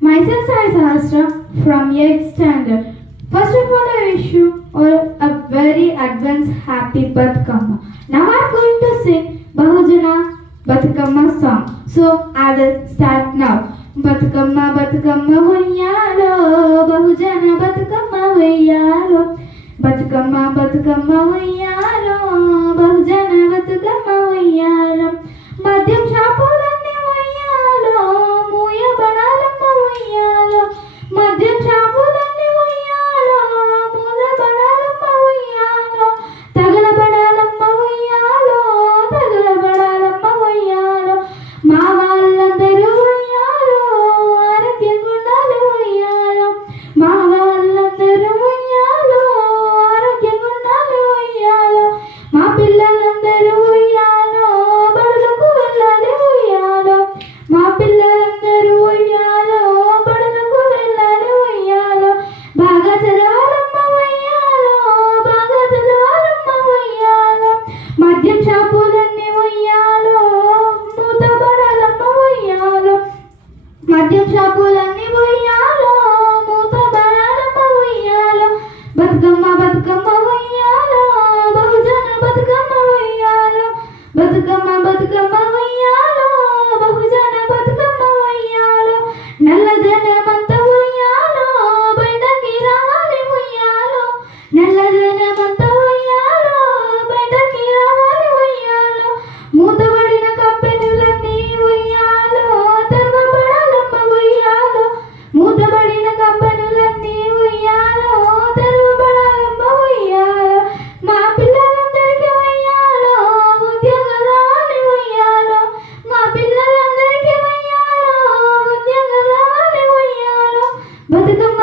Myself Sai Sahasra from 8th standard. First of all, I wish you all a very advanced happy Batukama. Now I'm going to sing Bahujana Batukama song. So I will start now. Bathukamma Bathukamma ఉయ్యాలో బహుజన బతుకమ్మ ఉయ్యాలో బతుకమ్మ బతుకమ్మ ఉయ్యాలో పాఠ్యం షాపులన్నీ మూత బలాలమ్మ బతుకమ్మ బతుకమ్మ ఉయ్యాలో బహుజన బతుకమ్మ ఉయ్యాలో బతుకమ్మ బతుకమ్మ ఉయ్యాలో బహుజన బతుకమ్మ ఉయ్యాలో నల్లధనమంత ఉయ్యాలో బండకి రావాలి ఉయ్యాలో నల్లధనమంత బతుకమ్మ